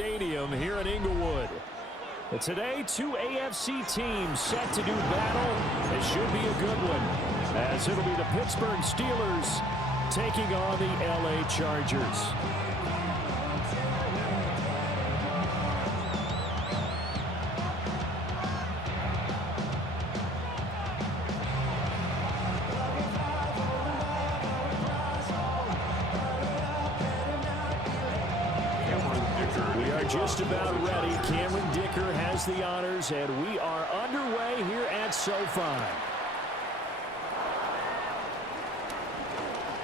Stadium here in Inglewood. But today, two AFC teams set to do battle. It should be a good one, as it'll be the Pittsburgh Steelers taking on the LA Chargers. Just about ready. Cameron Dicker has the honors, and we are underway here at SoFi.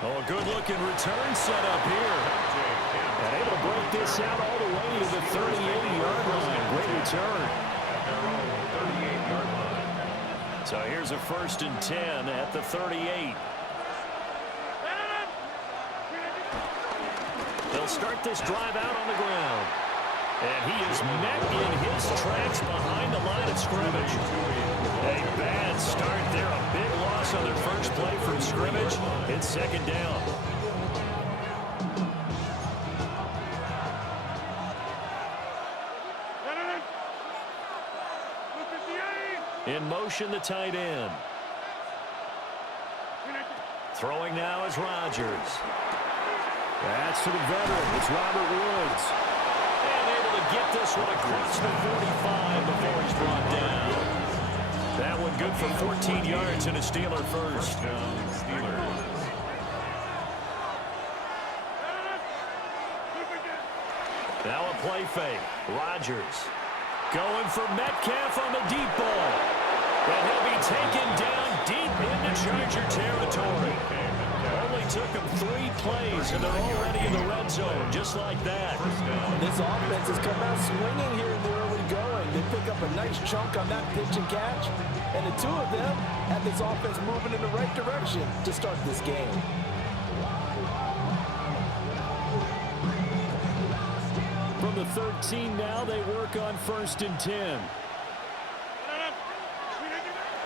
Oh, a good-looking return set up here. And able to break this out all the way to the 38-yard line. Great return. So here's a 1st and 10 at the 38. They'll start this drive out on the ground. And he is met in his tracks behind the line of scrimmage. A bad start there. A big loss on their first play from scrimmage. It's 2nd down. In motion, the tight end. Throwing now is Rodgers. That's to the veteran. It's Robert Woods. Get this one across the 45 before he's brought down. That one good for 14 yards and a Steeler first. Now a play fake. Rodgers going for Metcalf on the deep ball. And he'll be taken down deep into Charger territory. Only took him 3 plays, and they're already in the red zone, just like that. This offense has come out swinging here in the early going. They pick up a nice chunk on that pitch and catch, and the two of them have this offense moving in the right direction to start this game. From the 13 now, they work on 1st and 10.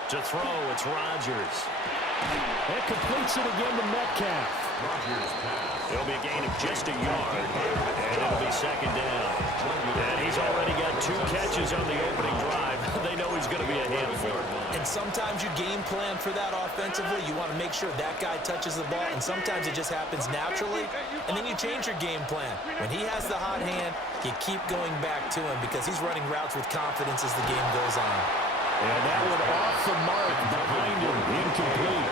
To throw, it's Rodgers. That completes it again to Metcalf. It'll be a gain of just a yard, and it'll be 2nd down. And he's already got 2 catches on the opening drive. They know he's going to be a handful. And sometimes you game plan for that offensively. You want to make sure that guy touches the ball, and sometimes it just happens naturally, and then you change your game plan. When he has the hot hand, you keep going back to him because he's running routes with confidence as the game goes on. And that one off the mark behind him, incomplete.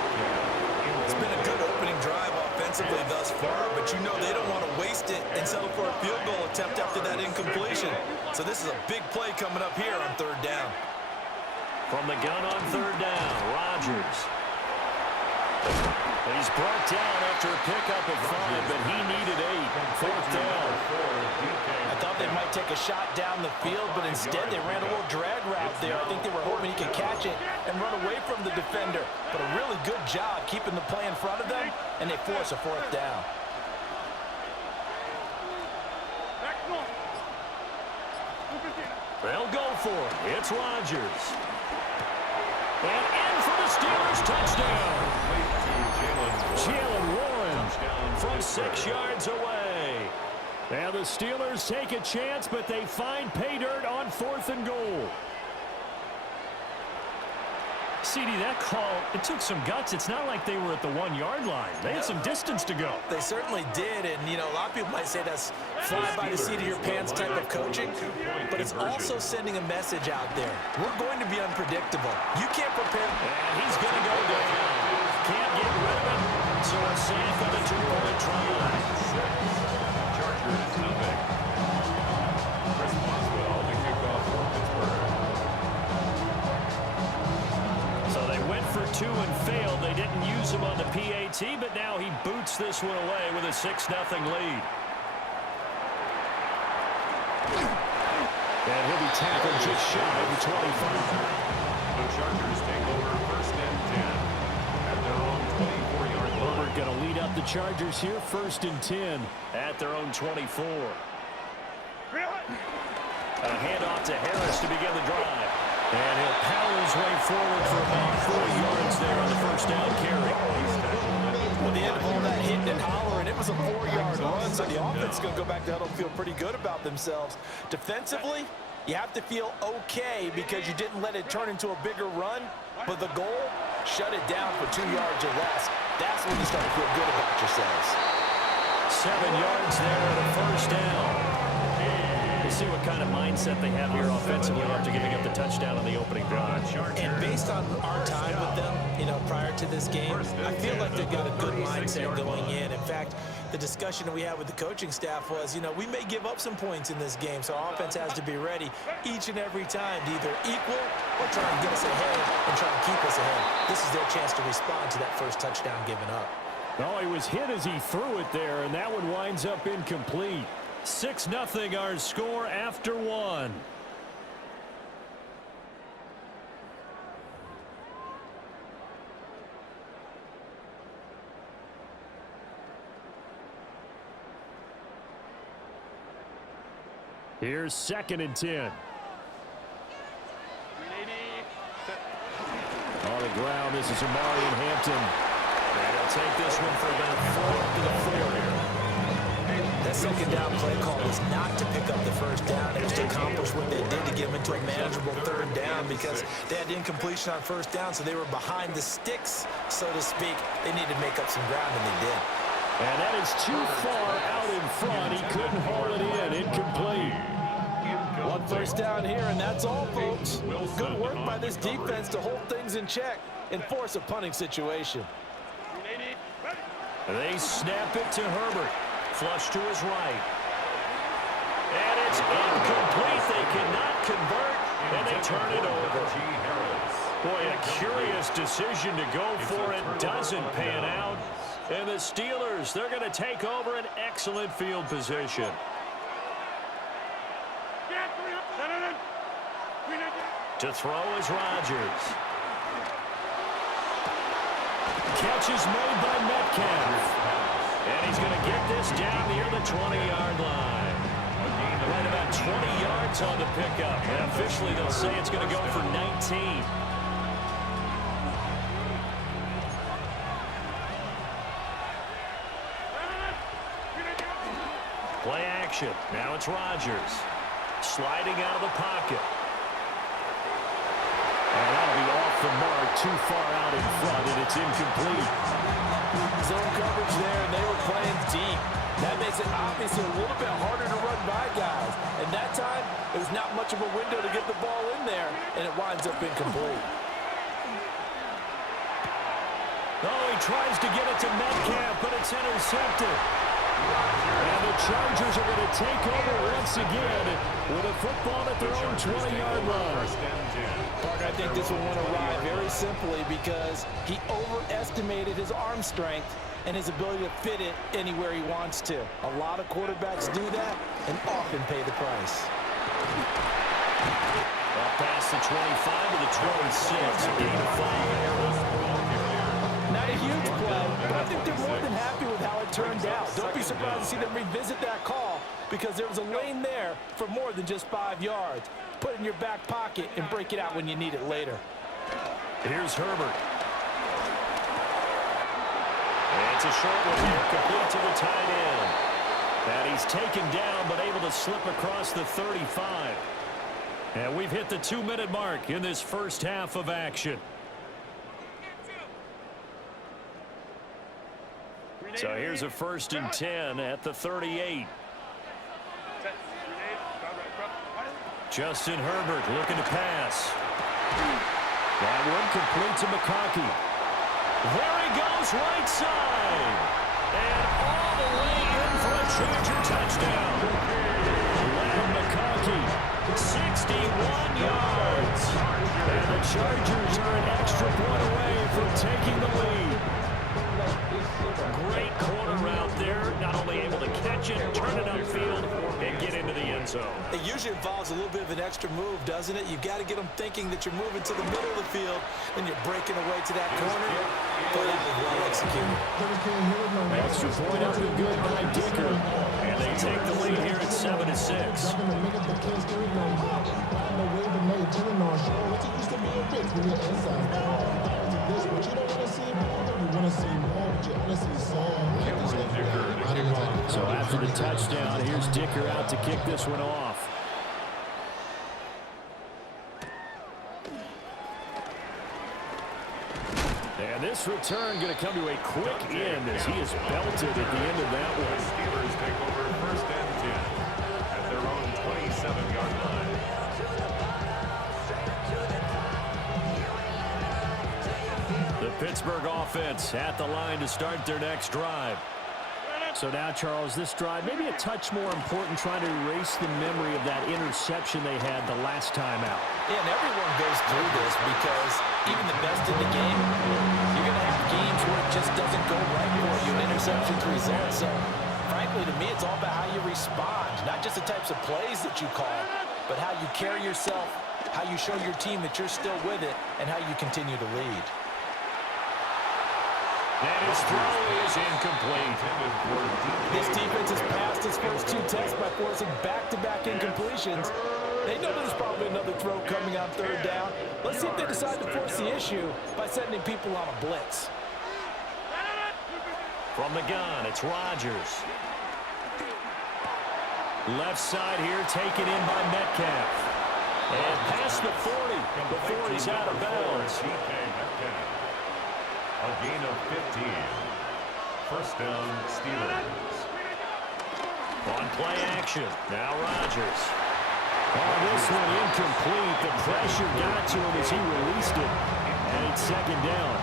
It's been a good opening drive offensively thus far, but you know they don't want to waste it and settle for a field goal attempt after that incompletion. So this is a big play coming up here on 3rd down. From the gun on 3rd down, Rodgers. He's brought down after a pickup of 5, but he needed 8. 4th down. I thought they might take a shot down the field, but instead they ran a little drag route there. I think they were hoping he could catch it and run away from the defender. But a really good job keeping the play in front of them, and they force a 4th down. They'll go for it. It's Rodgers. And in for the Steelers touchdown. Jalen Warren from 6 yards away. Now the Steelers take a chance, but they find pay dirt on 4th and goal. CD, that call, it took some guts. It's not like they were at the 1-yard line. They had some distance to go. They certainly did, and, you know, a lot of people might say that's fly by the seat of your pants type of coaching, but it's also sending a message out there. We're going to be unpredictable. You can't prepare. And he's going to go down. Can't get rid of him, so a sack on the 2-point try. Chargers, nothing. Chris Boswell, the kickoff for Pittsburgh. So they went for 2 and failed. They didn't use him on the PAT, but now he boots this one away with a 6-0 lead. And he'll be tackled just shy of the 25. The Chargers take over 1st and 10 at their own 24-yard line. Herbert going to lead up the Chargers here, 1st and 10 at their own 24. A handoff to Harris to begin the drive. And he'll power his way forward for about 4 yards there on the 1st down carry. Well, the end of all that hitting and hollering, it was a 4-yard run, so the offense is going to go back to huddle and feel pretty good about themselves. Defensively, you have to feel okay because you didn't let it turn into a bigger run, but the goal, shut it down for 2 yards or less. That's when you start to feel good about yourselves. 7 yards there at a first down. We'll see what kind of mindset they have here offensively after giving up the touchdown on the opening drive. And based on our time with them, prior to this game, I feel like they've got a good mindset going in. In fact, the discussion that we had with the coaching staff was, we may give up some points in this game, so our offense has to be ready each and every time to either equal or try and get us ahead and try and keep us ahead. This is their chance to respond to that first touchdown given up. Oh, he was hit as he threw it there, and that one winds up incomplete. 6-0 our score after one. Here's 2nd and 10. On the ground, this is Amari and Hampton. And he'll take this one for about 4 up to the 4 here. That second down play call was not to pick up the first down. It was to accomplish what they did to get them into a manageable 3rd down because they had incompletion on 1st down, so they were behind the sticks, so to speak. They needed to make up some ground, and they did. And that is too far out in front. He couldn't hold it in. Incomplete. 1 first down here, and that's all, folks. Good work by this defense to hold things in check and force a punting situation. They snap it to Herbert. Flush to his right. And it's incomplete. They cannot convert, and they turn it over. Boy, a curious decision to go for it. Doesn't pan out. And the Steelers, they're going to take over an excellent field position. To throw is Rodgers. Catch is made by Metcalf. And he's going to get this down near the 20-yard line. Right about 20 yards on the pickup. And officially, they'll say it's going to go for 19. Play action. Now it's Rodgers. Sliding out of the pocket. And that'll be off the mark, too far out in front, and it's incomplete. Zone coverage there, and they were playing deep. That makes it obviously a little bit harder to run by guys. And that time, it was not much of a window to get the ball in there, and it winds up incomplete. Oh, he tries to get it to Metcalf, but it's intercepted. And the Chargers are going to take over once again with a football at their own 20-yard line. Parker, I think this will win a ride very simply because he overestimated his arm strength and his ability to fit it anywhere he wants to. A lot of quarterbacks do that and often pay the price. Up past the 25 to the 26. A gain of 5. Not a huge play, but I think they're more than happy with how it turned out. Don't be surprised to see them revisit that call because there was a lane there for more than just 5 yards. Put it in your back pocket and break it out when you need it later. Here's Herbert. And it's a short one here, complete to the tight end. And he's taken down but able to slip across the 35. And we've hit the 2-minute mark in this first half of action. So here's a 1st and 10 at the 38. Justin Herbert looking to pass. That one complete to McConkey. There he goes, right side. And all the way in for a Charger touchdown. Lamb McConkey, 61 yards. And the Chargers are an extra point away from taking the lead. Great corner route there. Not only able to catch it, turn it upfield, and get into the end zone. It usually involves a little bit of an extra move, doesn't it? You've got to get them thinking that you're moving to the middle of the field and you're breaking away to that corner. But that was well executed. Extra point up and good by Dicker. And they take the lead here at 7-6. What you used to be a bitch when you're inside. But you don't want to see So after the touchdown, here's Dicker out to kick this one off. And this return going to come to a quick end as he is belted at the end of that one. Steelers take over 1st and 10 at their own 27-yard line. The Pittsburgh offense at the line to start their next drive. So now, Charles, this drive maybe a touch more important, trying to erase the memory of that interception they had the last time out. Yeah, and everyone goes through this because even the best in the game, you're going to have games where it just doesn't go right for you. An interception's result. So, frankly, to me, it's all about how you respond. Not just the types of plays that you call, but how you carry yourself, how you show your team that you're still with it, and how you continue to lead. And his throw is incomplete. This defense has passed its first 2 tests by forcing back-to-back incompletions. They know there's probably another throw coming on 3rd down. Let's see if they decide to force the issue by sending people on a blitz. From the gun, it's Rodgers. Left side here, taken in by Metcalf. And past the 40 before he's out of bounds. A gain of 15. 1st down, Steelers. On play action, now Rodgers. Oh, this one incomplete. The pressure got to him as he released it. And it's 2nd down.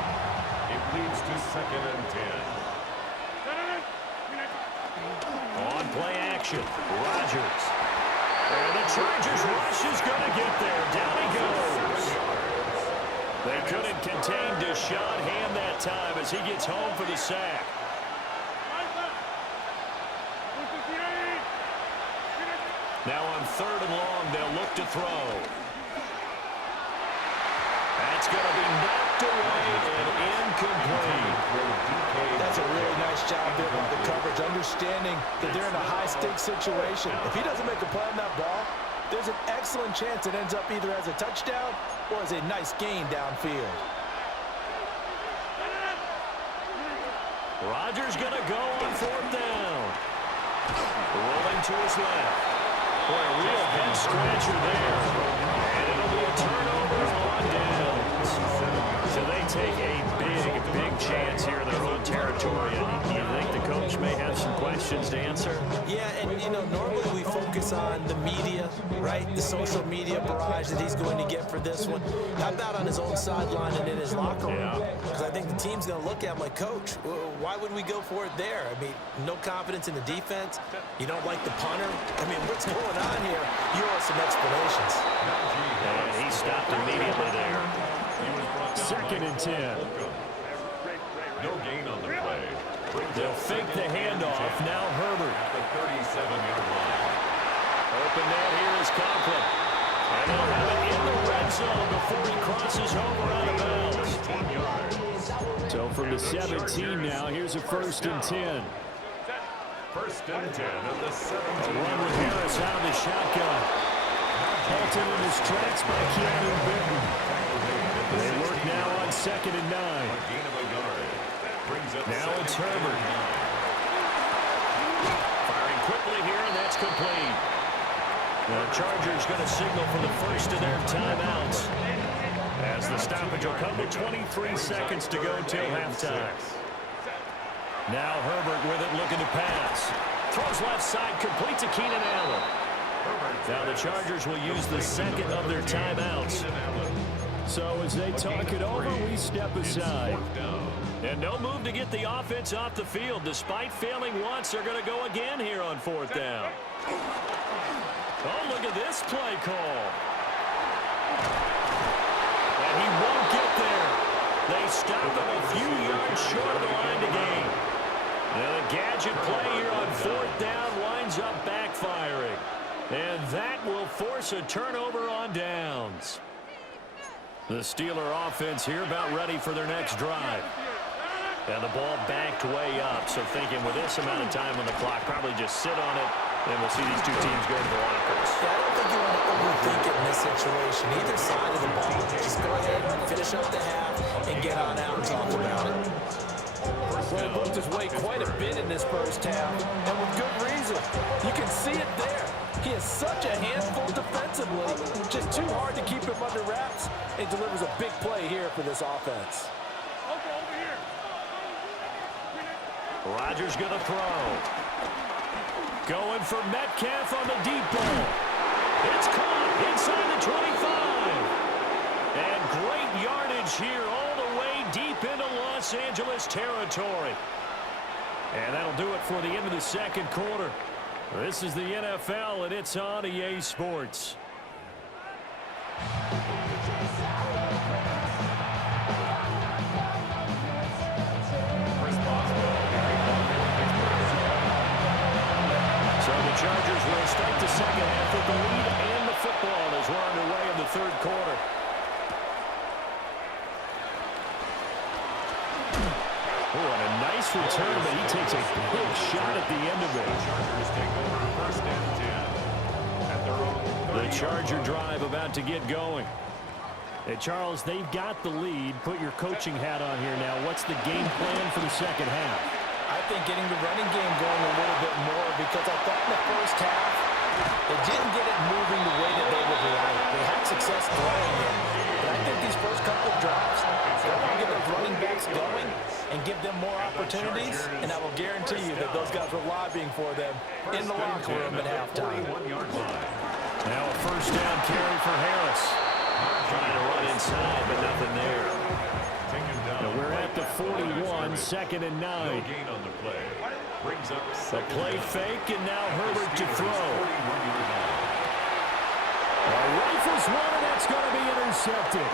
It leads to 2nd and 10. On play action, Rodgers. And the Chargers rush is going to get there. Down he goes. They couldn't contain Deshaun Hand that time as he gets home for the sack. Now on 3rd and long, they'll look to throw. That's going to be knocked away and incomplete. That's a really nice job there by the coverage, understanding that they're in a high-stakes situation. If he doesn't make a play on that ball, there's an excellent chance it ends up either as a touchdown or as a nice gain downfield. Rodgers going to go on 4th down. Rolling to his left. Boy, a real head-scratcher there. And it'll be a turnover on downs. So they take a big chance here in their own territory. And you think the coach may have some questions to answer? Yeah, and, you know, normally we focus on the media, right? The social media barrage that he's going to get for this one. How about on his own sideline and in his locker room? Because I think the team's going to look at him like, Coach, why would we go for it there? I mean, no confidence in the defense. You don't like the punter. I mean, what's going on here? You owe us some explanations. And he stopped immediately there. 2nd and 10. No gain on the play. They'll fake the handoff. Now Herbert. The 37-yard line. Open net here is Conklin. And they'll have it in the red zone before he crosses over out of bounds. 15 yards. So from the 17 now, here's a 1st and 10. 1st and 10 at the 17. A run with Harris out of the shotgun. Halted in his tracks by Keanu Benton. They work now on 2nd and 9. Gain of a yard. Brings up Now it's Herbert. Firing quickly here, and that's complete. The Chargers going to signal for the first of their timeouts, as the stoppage will come with 23 seconds to go till halftime. Now Herbert with it, looking to pass. Throws left side, complete to Keenan Allen. Now the Chargers will use the 2nd of their timeouts. So as they talk it over, we step aside. And no move to get the offense off the field. Despite failing once, they're going to go again here on 4th down. Oh, look at this play call. And he won't get there. They stop him a few yards short of the line to gain. Now the gadget play here on 4th down winds up backfiring. And that will force a turnover on downs. The Steeler offense here about ready for their next drive. And the ball backed way up. So thinking with this amount of time on the clock, probably just sit on it, and we'll see these two teams go to the lockers. Yeah, I don't think you want to overthink it in this situation. situation, either side of the ball. Just go ahead and finish up the half and get on out and talk about it. Well, he moved his way quite a bit in this first half, and with good reason. You can see it there. He is such a handful defensively, just too hard to keep him under wraps, and delivers a big play here for this offense. Rodgers going to throw. Going for Metcalf on the deep ball. It's caught inside the 25. And great yardage here all the way deep into Los Angeles territory. And that'll do it for the end of the second quarter. This is the NFL, and it's on EA Sports. So the Chargers will start the second half with the lead and the football as we're underway in the third quarter. Oh, and a nice return, but he takes a big shot at the end of it. Chargers take over first and 10 at their own 30. The Charger drive about to get going. Hey, Charles, they've got the lead. Put your coaching hat on here now. What's the game plan for the second half? I think getting the running game going a little bit more, because I thought in the first half, they didn't get it moving the way that they would like. They had success throwing it. But I think these first couple of drives, they want to get those running backs going and give them more opportunities, and I will guarantee you that those guys were lobbying for them in the locker room at halftime. Now a first down carry for Harris. Trying to run inside, but nothing there. Now we're at the 41, second and 9. No gain on the play. Brings up The play fake, and now Herbert to throw. Rifles one, and that's going to be intercepted.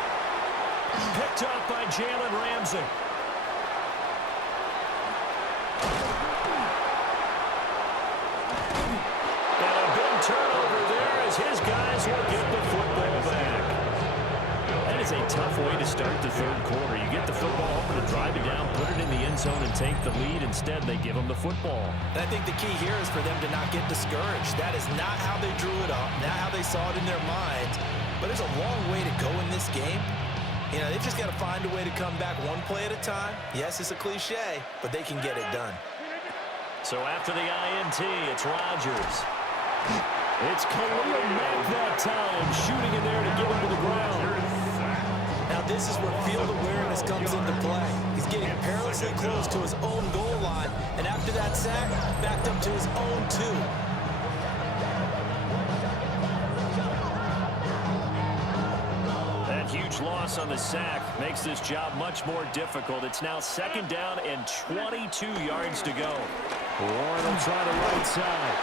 Picked up by Jalen Ramsey. And a big turnover there as his guys will get the football back. That is a tough way to start the third quarter. You get the football over to drive it down, put it in the end zone, and take the lead. Instead, they give them the football. And I think the key here is for them to not get discouraged. That is not how they drew it up, not how they saw it in their minds. But there's a long way to go in this game. You know, they've just got to find a way to come back one play at a time. Yes, it's a cliche, but they can get it done. So after the INT, it's Rodgers. It's Khalil Mack that time, shooting in there to get him to the ground. Now this is where field awareness comes into play. He's getting perilously close to his own goal line, and after that sack, backed up to his own 2. That huge loss on the sack makes this job much more difficult. It's now second down and 22 yards to go. Warren will try the right side.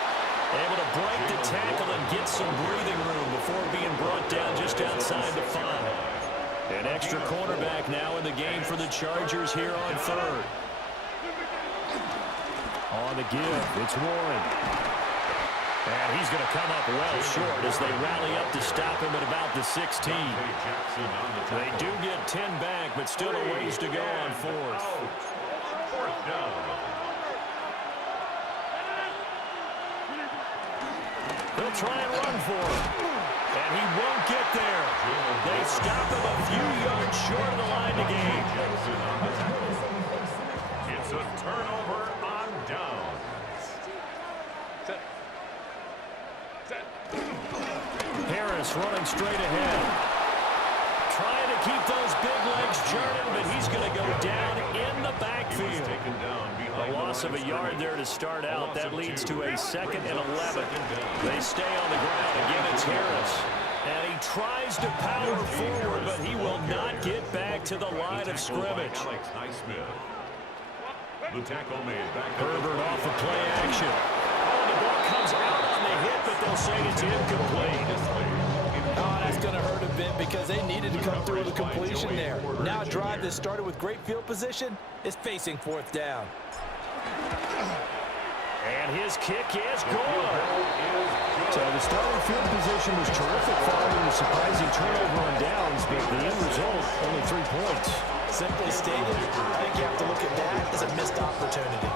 Able to break the tackle and get some breathing room before being brought down just outside the 5. An extra cornerback now in the game for the Chargers here on third. On the give, it's Warren. And he's going to come up well short as they rally up to stop him at about the 16. They do get 10 back, but still a ways to go on fourth. Fourth down. They'll try and run for him. And he won't get there. They stop him a few yards short of the line to gain. It's a turnover on down. Harris running straight ahead. Trying to keep those big legs churning, but he's going to go down in the backfield. A loss of a yard there to start out. That leads to a 2nd and 11. They stay on the ground. Again, it's Harris. And he tries to power forward, but he will not get back to the line of scrimmage. The tackle made back. Herbert off of play action. Oh, the ball comes out on the hit, but they'll say it's incomplete. Oh, that's going to hurt a bit because they needed to come through with a completion there. Now a drive that started with great field position is facing 4th down. And his kick is good. So the starting field position was terrific following the surprising turnover on downs, but the end result, only 3 points. Simply stated, I think you have to look at that as a missed opportunity.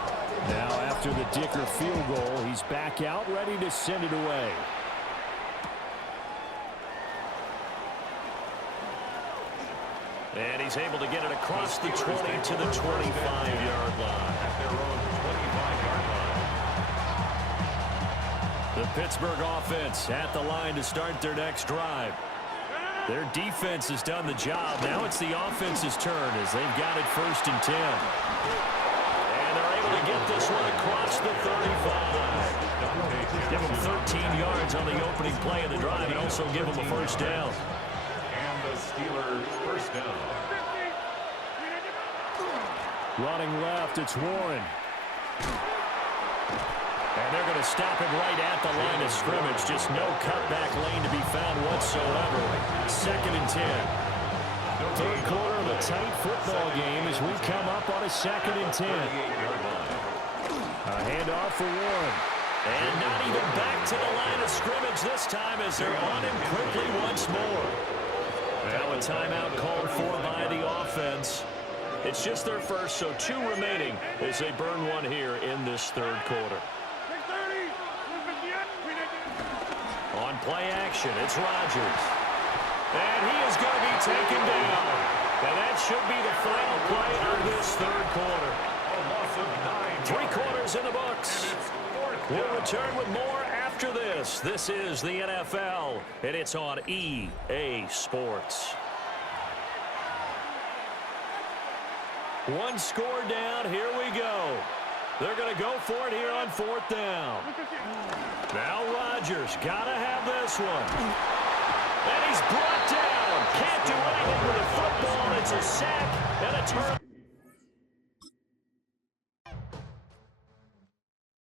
Now after the Dicker field goal, he's back out ready to send it away. And he's able to get it across the 20 to the 25-yard line. At their own 25-yard line. The Pittsburgh offense at the line to start their next drive. Their defense has done the job. Now it's the offense's turn as they've got it 1st and 10. And they're able to get this one across the 35. Give them 13 yards on the opening play of the drive and also give them a 1st down. And the Steelers 1st down. Running left, it's Warren. And they're going to stop him right at the line of scrimmage. Just no cutback lane to be found whatsoever. 2nd and 10. Third quarter of a tight football game as we come up on a 2nd and 10. A handoff for Warren. And not even back to the line of scrimmage this time as they're on him quickly once more. Now a timeout called for by the offense. It's just their first, so 2 remaining as they burn one here in this 3rd quarter. On play action, it's Rodgers. And he is going to be taken down. And that should be the final play of this 3rd quarter. A loss of 9. 3 quarters in the books. We'll return with more after this. This is the NFL, and it's on EA Sports. 1 score down. Here we go. They're going to go for it here on 4th down. Now Rodgers got to have this one. And he's brought down. Can't do anything with the football. It's a sack and a turn.